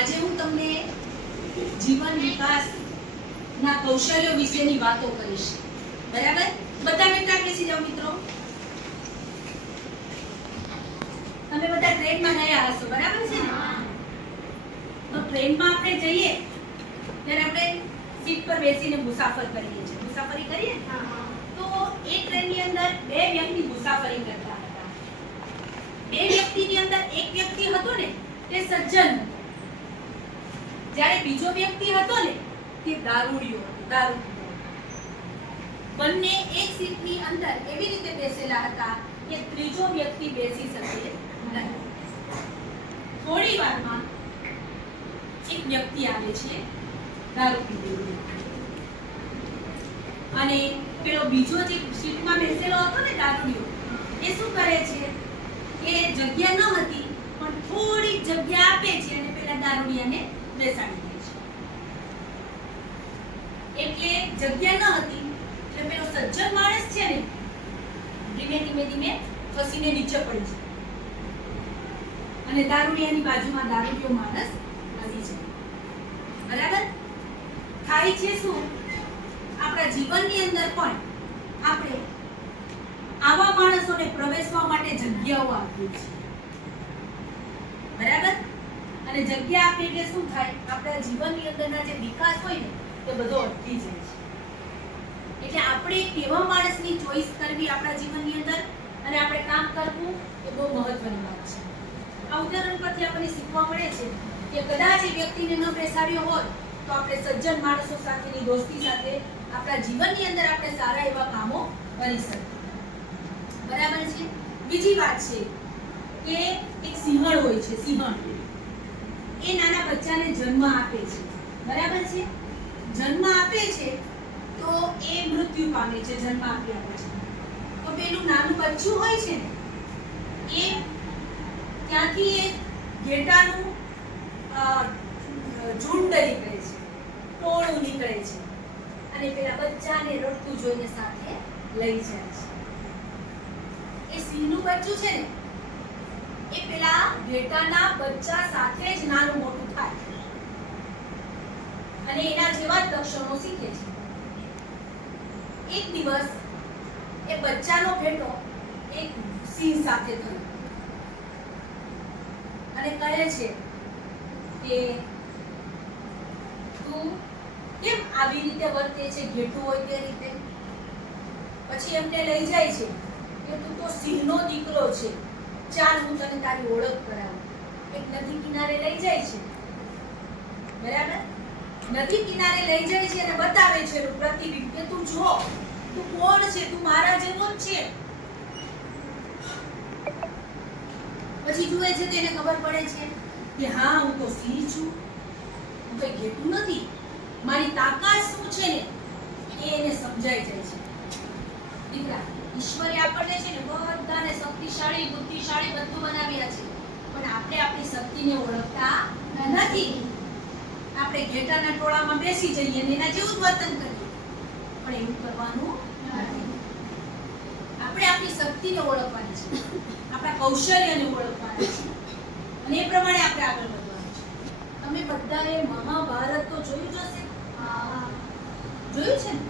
આજે હું તમને જીવન વિકાસ ના કૌશલ્યો વિશેની વાતો કરીશ. બરાબર? બધા બેટા બેસી જાઓ મિત્રો? તમે બધા ટ્રેનમાં ગયા હશો બરાબર છે ને? તો ટ્રેનમાં આપણે જઈએ ત્યારે આપણે સીટ પર બેસીને મુસાફર કરીએ છીએ. મુસાફરી કરીએ? તો એ ટ્રેનની અંદર બે વ્યક્તિ મુસાફરી કરતા હતા. બે વ્યક્તિની અંદર એક વ્યક્તિ હતો ને તે સજ્જન હતો. જ્યારે બીજો વ્યક્તિ હતો ને, તે દારૂડિયો હતો દારૂ. બંને એક સીટની અંદર એવી રીતે બેસેલા હતા કે ત્રીજો વ્યક્તિ બેસી શકે નહીં. થોડી વારમાં એક વ્યક્તિ આવે છે દારૂ પીધેલો અને પેલો બીજો જે સીટમાં બેસેલો હતો ને, દારૂડિયો, એ શું કરે છે? કે જગ્યા ન હતી, પણ થોડીક જગ્યા આપે છે અને પેલા દારૂડિયાને બેસાડી દે છે. એટલે જગ્યા ન હતી, એટલે પેલો સજ્જન માણસ છે ને, ધીમે ધીમે ધીમે ખસીને નીચે પડી છે અને દારૂડિયાની બાજુમાં દારૂડિયો માણસ આવી છે બરાબર? થાય છે શું? આપણા જીવનની અંદર પણ આપણે આવા માણસોને પ્રવેશવા માટે જગ્યાઓ આપીએ છીએ. બરાબર? અને જગ્યા આપીએ એટલે શું થાય? આપણા જીવનની અંદરના જે વિકાસ હોય ને તે બધો અટકી જાય છે. એટલે આપણે કેવા માણસની ચોઈસ કરવી આપણા જીવનની અંદર અને આપણે કામ કરવું એ બહુ મહત્વની વાત છે. આ ઉદાહરણ પરથી આપણને શીખવા મળે છે કે કદાચ એ વ્યક્તિને ન બેસાડ્યો હોય, તો આપણે સજ્જન માણસો સાથેની દોસ્તી સાથે આપણા જીવનની અંદર આપણે સારા એવા કામો કરી શકીએ. બરાબર છે? બીજી વાત છે કે એક સિંહણ હોય છે, સિંહણ. એ બચ્ચાને જન્મ આપે છે. બરાબર છે? જન્મ આપે છે તો એ મૃત્યુ પામે છે, જન્મ આપ્યા પછી. તો પેલું નાનું બચ્ચું હોય છે ને, એ ત્યાંથી એ ઘેટાનું ઝુંડ નીકળે છે ટોળું નીકળે છે. અને પેલા બચ્ચાને રડતું જોઈને સાથે લઈ જાય છે. એ સિંહનું બચ્ચું છે ને એ પેલા ઘેટાના બચ્ચા સાથે જ નાનું મોટું થાય. અને એના જેવા જ લક્ષણો શીખે છે. એક દિવસ એ બચ્ચાનો ભેટો એક સિંહ સાથે થયો. અને કહે છે કે, તું કેમ આવી રીતે વર્તે છે? ઘેટું હોય તે રીતે. પછી એમને લઈ જાય છે કે, તું તો સિંહનો દીકરો છે. ચાલ હું તને તારી ઓળખ કરાવું. એક નદી કિનારે લઈ જાય છે. બરાબર? નદી કિનારે લઈ જાય છે અને બતાવે છે એનું પ્રતિબિંબ કે તું જો, તું કોણ છે? તું મારા જેવો જ છે. પછી જુએ છે તેને ખબર પડે છે કે હા, હું તો સિંહ છું. હું કઈ ઘેટું નથી. મારી તાકાત શું છે ને? એ એને સમજાઈ જાય છે. દીકરા ઈશ્વરે આપણને છે ને બધાને શક્તિશાળી બુદ્ધિશાળી બધું બનાવ્યા છે. પણ આપણે આપણી શક્તિને ઓળખતા નથી. આપણે ઘેટાના ટોળામાં બેસી જઈએ ને એના જેવું જ વર્તન કરીએ. પણ એવું કરવાનું નથી. આપણે આપણી શક્તિને ઓળખવાની છે. આપણા કૌશલ્યને ઓળખવાના છે. અને એ પ્રમાણે આપણે આગળ વધવાનું છે. તમે બધાએ મહાભારત તો જોયું જ હશે? જોયું છે ને?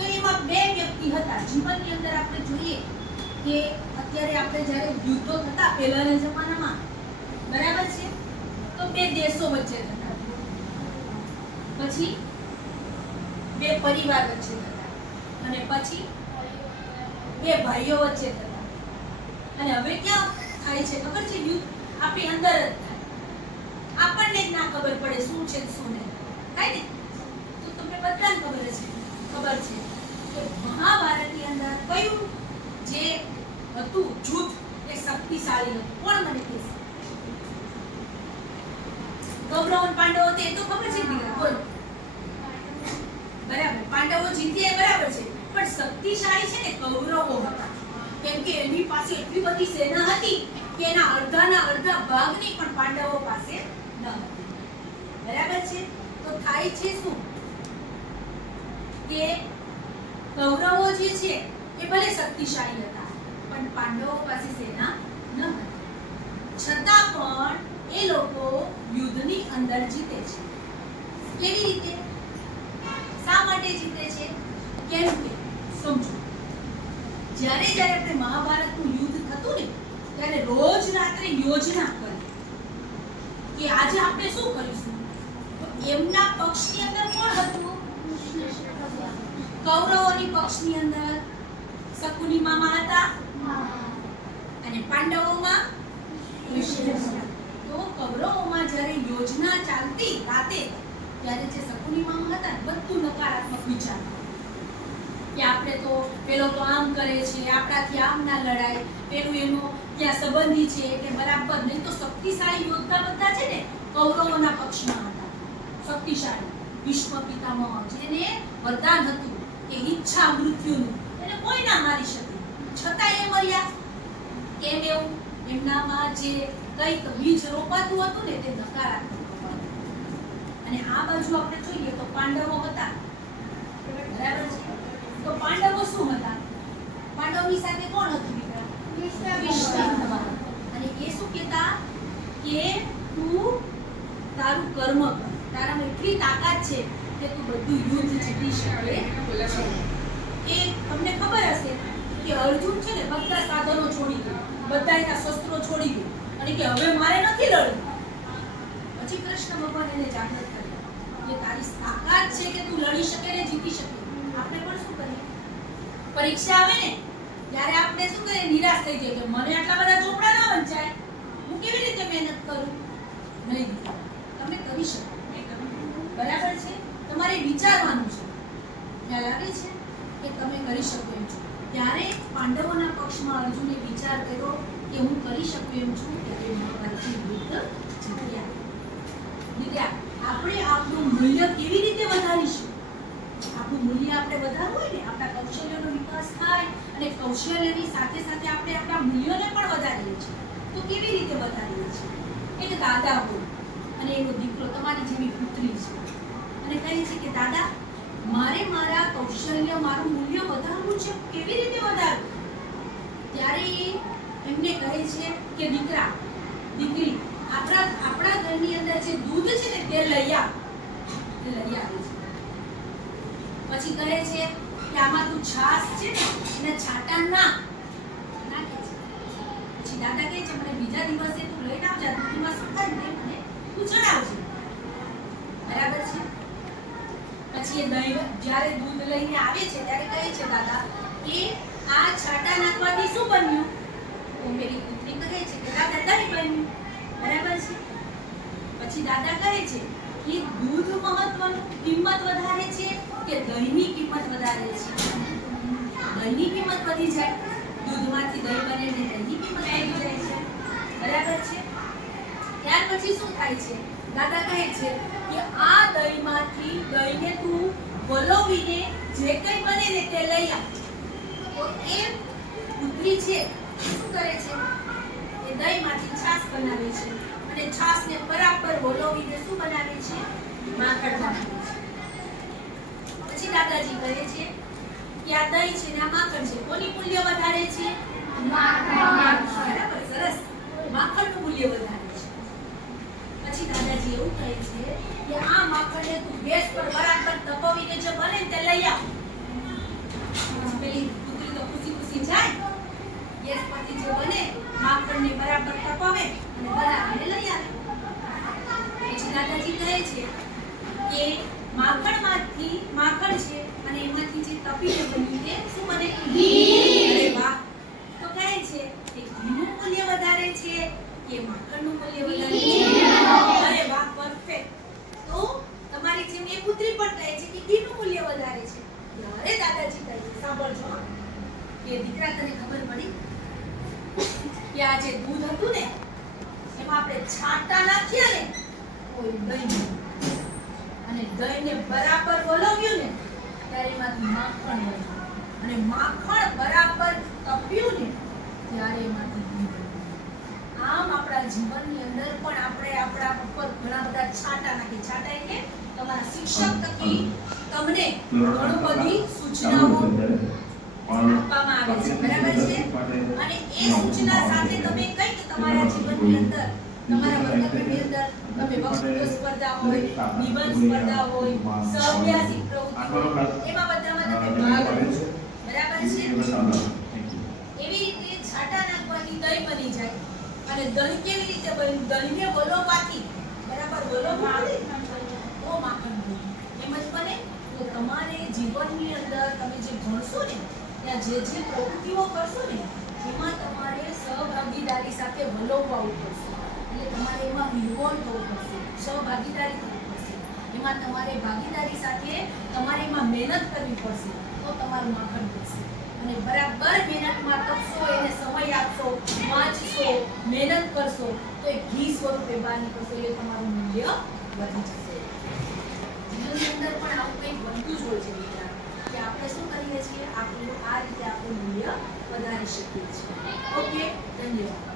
તો બે વ્યક્તિ હતા. જીવનની અંદર આપણે જોઈએ કે અત્યારે આપણે જ્યારે યુદ્ધો થતા પહેલાના જમાનામાં, બરાબર છે? તો બે દેશો વચ્ચે થતા. પછી બે પરિવાર વચ્ચે થતા અને પછી બે ભાઈઓ વચ્ચે થતા. અને હવે ક્યાં થાય છે? ખબર છે? યુદ્ધ આપણી અંદર જ થાય. આપણને જ ના ખબર પડે શું છે શું નહીં. થાય ને? તો તમને બધાને ખબર છે. ખબર છે. મહાભારતની અંદર કયું જે હતું જૂથ એ શક્તિશાળી હતું? કોણ મને કહેશે? કૌરવ પાંડવો તે તો ખબર છે બોલ. બરાબર. પાંડવો જીત્યા બરાબર છે. પણ શક્તિશાળી છે ને કૌરવો હતા. કેમ કે એની પાસે એટલી બધી સેના હતી કે એના અડધાના અડધા ભાગની પણ પાંડવો પાસે ન હતી. બરાબર છે? તો થાય છે શું? કે કૌરવો જે છે એ ભલે શક્તિશાળી હતા, પણ પાંડવો પાસે સેના ન હતી. છતાં પણ એ લોકો યુદ્ધની અંદર જીતે છે. કેવી રીતે? શા માટે જીતે છે? કેમ કે સમજો, જ્યારે જ્યારે આપણે મહાભારતનું યુદ્ધ થતું ને, ત્યારે રોજ રાત્રે યોજના કરી કે આજે આપણે શું કરીશું? તો એમના પક્ષની અંદર કોણ હતું? કૌરવોની પક્ષની અંદર શકુની મામા હતા. અને પાંડવોમાં તો કૌરવોમાં જ્યારે યોજના ચાલતી રાતે ત્યારે જે શકુની મામા હતા બધું નકારાત્મક વિચાર. કે આપણે તો પેલો તો આમ કરે છે આપણાથી આમ ના લડાય પેલું એનો ત્યાં સંબંધી છે એટલે બરાબર. નહીં તો શક્તિશાળી યોદ્ધા બધા છે ને કૌરવોના પક્ષમાં હતા. શક્તિશાળી વિશ્વ પિતામહ જેને વરદાન હતું. કે ઈચ્છા મૃત્યુનું. એને કોઈ ના મારી શકે. છતાં એ મર્યા. કેમ એવું? એમનામાં જે કંઈક બીજ રોપાતું હતું ને તે નકારાત્મક અને આ બાજુ આપણે જોઈએ તો પાંડવો હતા. બરાબર છે? તો પાંડવો શું હતા? પાંડવની સાથે કોણ હતું અને એ શું કહેતા? કે તું તારું કર્મ કર. તારામાં એટલી તાકાત છે કે તું બધું યુદ્ધ જીતી શકે. છે એ તમને ખબર હશે કે અર્જુન છે ને બધા સાધનો છોડી ગયો. બધા એના શસ્ત્રો છોડી ગયો. અને કે હવે મારે નથી લડવું. પછી કૃષ્ણ ભગવાન એને જાગૃત કર્યા. કે તારી તાકાત છે કે તું લડી શકે ને જીતી શકે. આપણે પણ શું કરીએ? પરીક્ષા આવે ને, ત્યારે આપણે શું કરીએ? નિરાશ થઈ જઈએ કે મને આટલા બધા ચોપડા ના વંચાય. હું કેવી રીતે મહેનત કરું? નહીં, તમે કરી શકો. બરાબર છે? તમારે વિચારવાનું છે. ખ્યાલ આવે છે? કે તમે કરી શકો એમ છો. ત્યારે પાંડવોના પક્ષમાં અર્જુને વિચાર કર્યો કે હું કરી શકું એમ છું, ત્યારે મહાભારતનું યુદ્ધ જીત્યા વિદ્યા આપણે આપણું મૂલ્ય કેવી રીતે વધારીશું? આપણું મૂલ્ય આપણે વધારવું હોય ને, આપણા કૌશલ્યનો વિકાસ થાય અને કૌશલ્યની સાથે સાથે આપણે આપણા મૂલ્યોને પણ વધારીએ છીએ. તો કેવી રીતે વધારીએ છીએ? એક દાદા હોય અને એનો દીકરો તમારી જેવી પુત્રી છે. અને કહે છે કે, દાદા, મારે મારા કૌશલ્ય, મારું મૂલ્ય વધારવું છે? કેવી રીતે વધારવું? ત્યારે એમને કહે છે કે, દીકરા, દીકરી, આપણા આપણા ઘરની અંદર જે દૂધ છે ને, તે લઈ આવ. લઈ આવે છે. પછી કહે છે કે, આમાં તું છાશ છે ને, એને છાટા ના. પછી દાદા કહે છે, મને બીજા દિવસે તું લઈને આવજે દૂધમાં સફાઈ ને મને તું ચડાવજે બરાબર છે? પછી એ દહીં જ્યારે દૂધ લઈને આવે છે ત્યારે કહે છે, દાદા, કે આ છાંટા નાખવાથી શું બન્યું? તો મેરી પુત્રી કહે છે કે, દાદા, દહીં બન્યું. બરાબર છે? પછી દાદા કહે છે કે, દૂધ મહત્વનું, કિંમત વધારે છે કે દહીંની કિંમત વધારે છે? દહીંની કિંમત વધી જાય. દૂધમાંથી દહીં બને ને દહીંની કિંમત વધી જાય છે. બરાબર છે? ત્યાર પછી શું થાય છે? દાદા કહે છે કે આ દહીંમાંથી દહીંને તું વલોવીને જે કંઈ બને ને તે લઈ આવ. તો એ પુત્રી છે શું કરે છે? એ દહીંમાંથી છાશ બનાવે છે અને છાશને બરાબર વલોવીને શું બનાવે છે? માખણ બનાવે છે. પછી દાદાજી કહે છે કે આ દહીં છે ને આ માખણ છે. કોની મૂલ્ય વધારે છે? બરાબર સરસ. માખણનું મૂલ્ય વધારે. પછી એવું કહે છે? કે આ માખણને તું ગેસ પર બરાબર તપાવીને જે બને તે લઈ આવ. પેલી પુત્રી તો ખુશી ખુશી જાય. ગેસ પરથી જો બને, માખણને બરાબર તપાવે અને બનાવીને લઈ આવે. પછી દાદાજી કહે છે કે માખણમાંથી માખણ છે અને એમાંથી જે તપીને બન્યું તે શું બને? ઘી. તો કહે છે કે ઘીનું મૂલ્ય વધારે છે કે માખણનું મૂલ્ય વધારે છે અરે વાહ પરફેક્ટ તો તમારી જેમ એ પુત્રી પણ કહે છે કે ઘીનું મૂલ્ય વધારે છે. ત્યારે દાદાજી કહે છે, સાંભળજો કે દીકરા તને ખબર પડી? કે આ જે દૂધ હતું ને, એમાં આપણે છાંટા નાખ્યા ને, કોઈ દહીં અને દહીંને બરાબર વલોવ્યું ને, ત્યારે એમાંથી માખણ બન્યું. અને માખણ બરાબર તપ્યું ને, ત્યારે એમાંથી દૂધ આમ આપણા જીવનની અંદર પણ આપણે આપણા ઉપર ઘણા બધા છાંટા નાખી છાંટા એટલે તમારા શિક્ષક થકી તમને ઘણું બધી સૂચનાઓ આપવામાં આવે છે. બરાબર છે? અને એ સૂચના સાથે તમે કંઈક તમારા જીવનની અંદર તમારા વર્તનની અંદર તમે વક્તૃત્વ સ્પર્ધા હોય નિબંધ સ્પર્ધા હોય સહઅભ્યાસિક પ્રવૃત્તિ એમાં બધામાં તમે ભાગ લો. છો. બરાબર છે? એવી રીતે છાંટા નાખવાથી દહીં બની જાય. અને દહીં કેવી રીતે બન્યું દહીંને વલોવવાથી બરાબર વલોવવાથી તો માખણ બન્યું એમ જ બને તો તમારે જીવનની અંદર તમે ભણશો ને ત્યાં જે જે પ્રવૃત્તિઓ કરશો ને એમાં તમારે સહભાગીદારી સાથે વલોવવું પડશે. એટલે તમારે એમાં ઇન્વોલ્વ થવું પડશે. સહભાગીદારી થવી પડશે. એમાં તમારે ભાગીદારી સાથે તમારે એમાં મહેનત કરવી પડશે. તો તમારું માખણ થશે અને બરાબર મહેનતમાં તપશો, એને સમય આપશો, વાંચશો, મહેનત કરશો, તો એ ઘી સ્વરૂપે બહાર નીકળશો એટલે તમારું મૂલ્ય વધી જશે. જીવનની અંદર પણ આવું કંઈક બનતું જ હોય છે મિત્ર કે આપણે શું કરીએ છીએ આપણું આ રીતે આપણું મૂલ્ય વધારી શકીએ છીએ. ઓકે ધન્યવાદ.